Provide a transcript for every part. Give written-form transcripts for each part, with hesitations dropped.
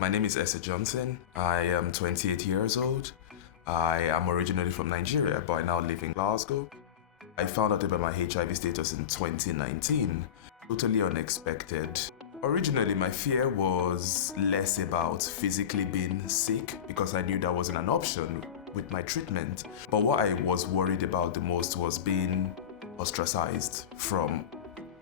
My name is Esther Johnson. I am 28 years old. I am originally from Nigeria, but I now live in Glasgow. I found out about my HIV status in 2019, totally unexpected. Originally, my fear was less about physically being sick because I knew that wasn't an option with my treatment. But what I was worried about the most was being ostracized from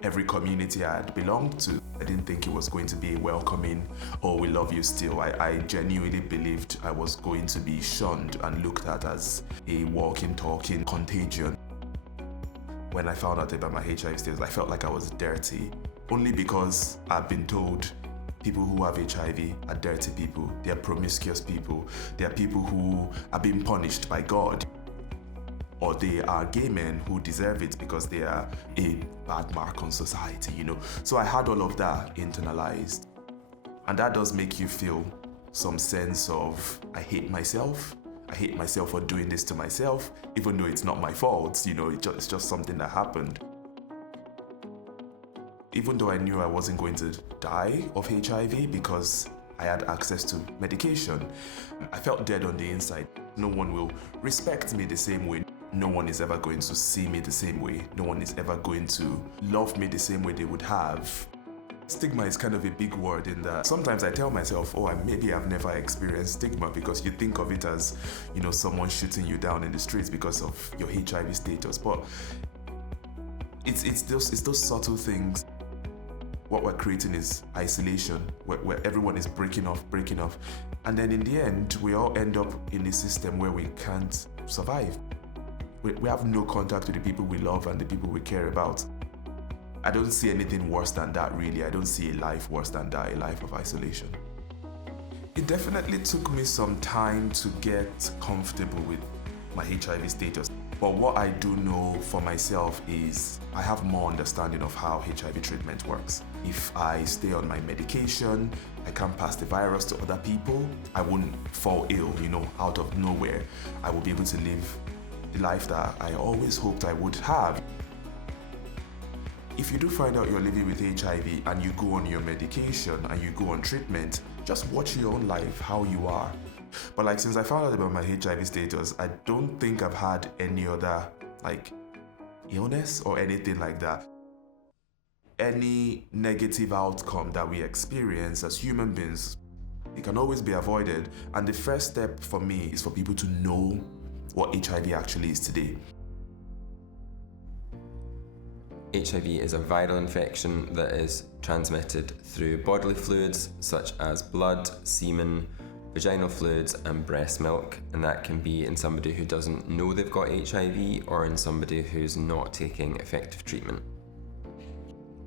every community I had belonged to. I didn't think it was going to be a welcoming, oh, we love you still. I genuinely believed I was going to be shunned and looked at as a walking, talking contagion. When I found out about my HIV status, I felt like I was dirty, only because I've been told people who have HIV are dirty people, they are promiscuous people, they are people who are being punished by God, or they are gay men who deserve it because they are a bad mark on society, So I had all of that internalized. And that does make you feel some sense of, I hate myself for doing this to myself, even though it's not my fault, it's just something that happened. Even though I knew I wasn't going to die of HIV because I had access to medication, I felt dead on the inside. No one will respect me the same way. No one is ever going to see me the same way. No one is ever going to love me the same way they would have. Stigma is kind of a big word in that sometimes I tell myself, maybe I've never experienced stigma, because you think of it as, someone shooting you down in the streets because of your HIV status. But it's those subtle things. What we're creating is isolation, where everyone is breaking off. And then in the end, we all end up in a system where we can't survive. We have no contact with the people we love and the people we care about. I don't see anything worse than that, really. I don't see a life worse than that, a life of isolation. It definitely took me some time to get comfortable with my HIV status. But what I do know for myself is I have more understanding of how HIV treatment works. If I stay on my medication, I can't pass the virus to other people. I won't fall ill, out of nowhere. I will be able to live the life that I always hoped I would have. If you do find out you're living with HIV and you go on your medication and you go on treatment, just watch your own life, how you are. But since I found out about my HIV status, I don't think I've had any other illness or anything like that. Any negative outcome that we experience as human beings, it can always be avoided. And the first step for me is for people to know what HIV actually is today. HIV is a viral infection that is transmitted through bodily fluids such as blood, semen, vaginal fluids and breast milk, and that can be in somebody who doesn't know they've got HIV or in somebody who's not taking effective treatment.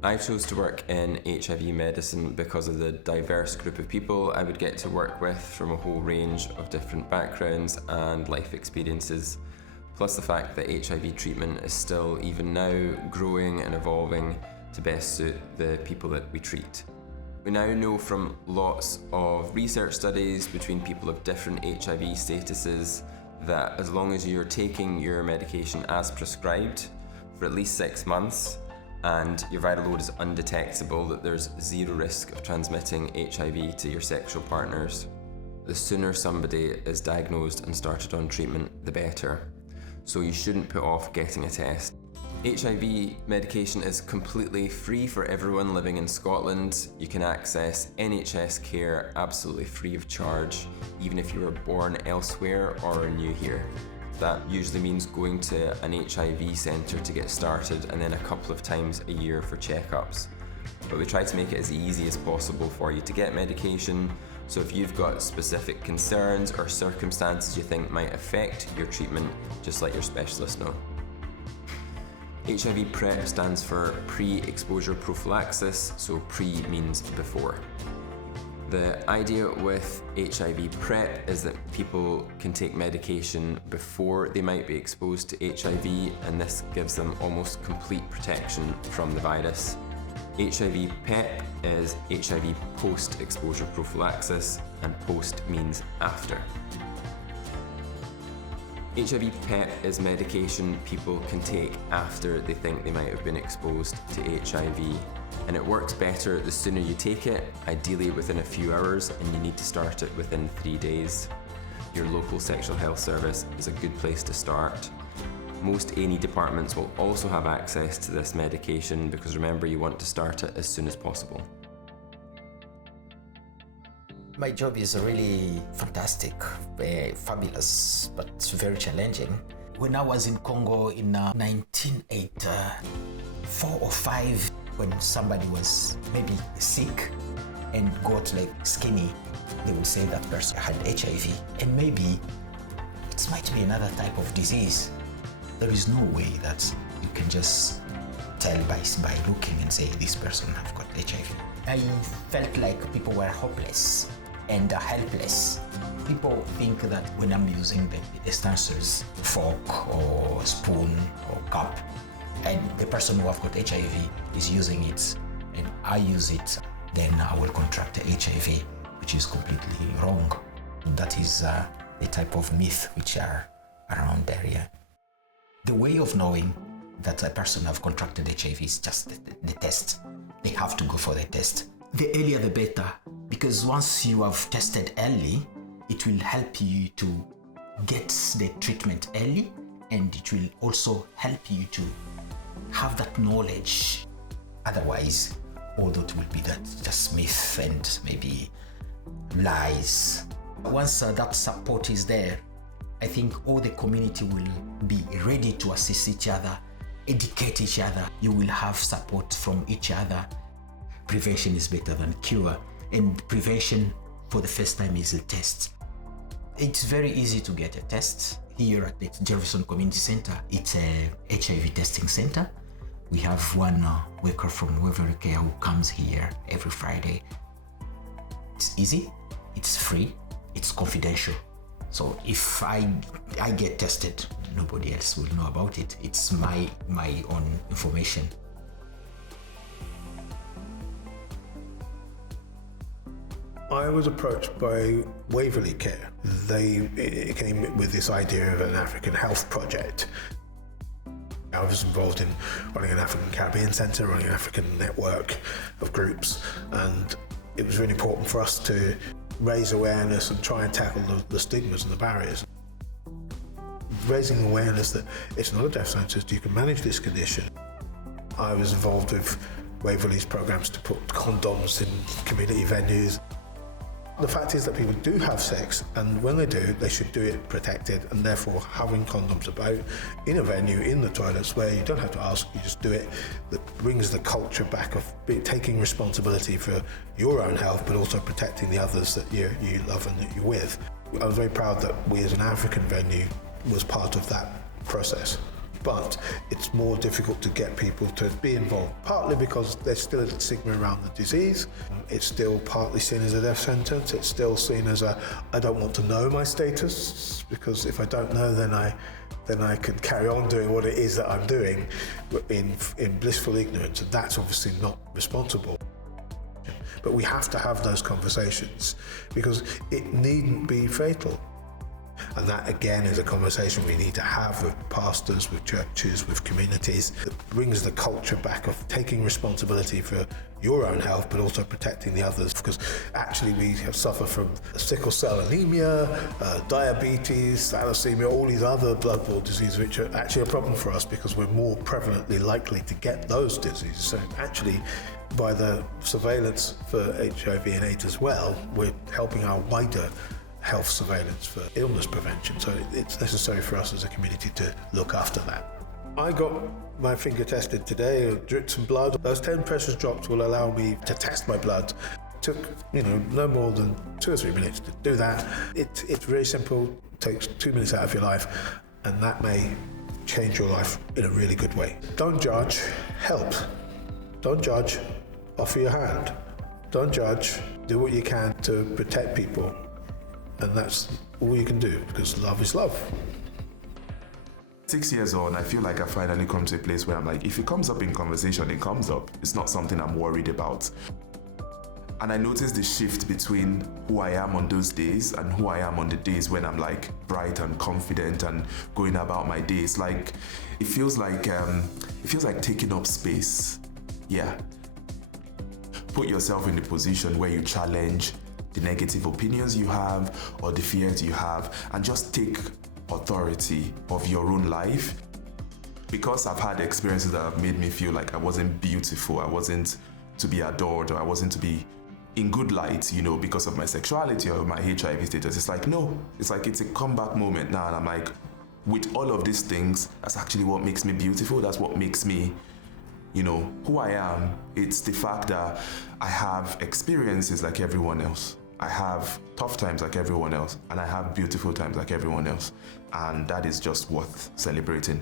I chose to work in HIV medicine because of the diverse group of people I would get to work with from a whole range of different backgrounds and life experiences, plus the fact that HIV treatment is still, even now, growing and evolving to best suit the people that we treat. We now know from lots of research studies between people of different HIV statuses that as long as you're taking your medication as prescribed for at least 6 months, and your viral load is undetectable, that there's zero risk of transmitting HIV to your sexual partners. The sooner somebody is diagnosed and started on treatment, the better. So you shouldn't put off getting a test. HIV medication is completely free for everyone living in Scotland. You can access NHS care absolutely free of charge, even if you were born elsewhere or are new here. That usually means going to an HIV centre to get started and then a couple of times a year for checkups. But we try to make it as easy as possible for you to get medication, so if you've got specific concerns or circumstances you think might affect your treatment, just let your specialist know. HIV PrEP stands for pre-exposure prophylaxis, so pre means before. The idea with HIV PrEP is that people can take medication before they might be exposed to HIV, and this gives them almost complete protection from the virus. HIV PEP is HIV post-exposure prophylaxis, and post means after. HIV PEP is medication people can take after they think they might have been exposed to HIV. And it works better the sooner you take it, ideally within a few hours, and you need to start it within 3 days. Your local sexual health service is a good place to start. Most A&E departments will also have access to this medication because remember, you want to start it as soon as possible. My job is really fantastic, fabulous, but it's very challenging. When I was in Congo in 1984 or 5, when somebody was maybe sick and got like skinny, they would say that person had HIV, and maybe it might be another type of disease. There is no way that you can just tell by looking and say this person have got HIV. I felt like people were hopeless and helpless. People think that when I'm using the utensils, fork or spoon or cup, and the person who have got HIV is using it and I use it, then I will contract HIV, which is completely wrong. That is a type of myth which are around there, yeah. The way of knowing that a person have contracted HIV is just the test. They have to go for the test. The earlier the better, because once you have tested early, it will help you to get the treatment early, and it will also help you to have that knowledge. Otherwise, although it will be that just myth and maybe lies. Once that support is there, I think all the community will be ready to assist each other, educate each other. You will have support from each other. Prevention is better than cure, and prevention for the first time is a test. It's very easy to get a test. Here at the Jefferson Community Center, it's a HIV testing center. We have one worker from Waverly Care who comes here every Friday. It's easy, it's free, it's confidential. So if I get tested, nobody else will know about it. It's my own information. I was approached by Waverly Care. They came with this idea of an African health project. I was involved in running an African Caribbean Centre, running an African network of groups, and it was really important for us to raise awareness and try and tackle the stigmas and the barriers. Raising awareness that it's not a death sentence, you can manage this condition. I was involved with Waverly's programs to put condoms in community venues. The fact is that people do have sex, and when they do, they should do it protected, and therefore having condoms about in a venue, in the toilets, where you don't have to ask, you just do it, that brings the culture back of taking responsibility for your own health, but also protecting the others that you love and that you're with. I was very proud that we as an African venue was part of that process. But it's more difficult to get people to be involved, partly because there's still a stigma around the disease. It's still partly seen as a death sentence. It's still seen as I don't want to know my status, because if I don't know, then I can carry on doing what it is that I'm doing in blissful ignorance, and that's obviously not responsible. But we have to have those conversations because it needn't be fatal. And that again is a conversation we need to have with pastors, with churches, with communities, that brings the culture back of taking responsibility for your own health, but also protecting the others. Because actually we suffer from sickle cell anemia, diabetes, thalassemia, all these other blood-borne diseases, which are actually a problem for us because we're more prevalently likely to get those diseases. So actually, by the surveillance for HIV and AIDS as well, we're helping our wider health surveillance for illness prevention. So it's necessary for us as a community to look after that. I got my finger tested today, dripped some blood. Those 10 precious drops will allow me to test my blood. It took, no more than 2 or 3 minutes to do that. It's very simple, takes 2 minutes out of your life, and that may change your life in a really good way. Don't judge, help. Don't judge, offer your hand. Don't judge, do what you can to protect people. And that's all you can do, because love is love. 6 years on, I feel like I finally come to a place where I'm like, if it comes up in conversation, it comes up. It's not something I'm worried about. And I noticed the shift between who I am on those days and who I am on the days when I'm like bright and confident and going about my days. Like it feels like taking up space. Yeah. Put yourself in the position where you challenge the negative opinions you have or the fears you have and just take authority of your own life. Because I've had experiences that have made me feel like I wasn't beautiful, I wasn't to be adored, or I wasn't to be in good light, you know, because of my sexuality or my HIV status. It's like, no, it's like it's a comeback moment now. And I'm like, with all of these things, that's actually what makes me beautiful. That's what makes me, you know, who I am. It's the fact that I have experiences like everyone else. I have tough times like everyone else, and I have beautiful times like everyone else. And that is just worth celebrating.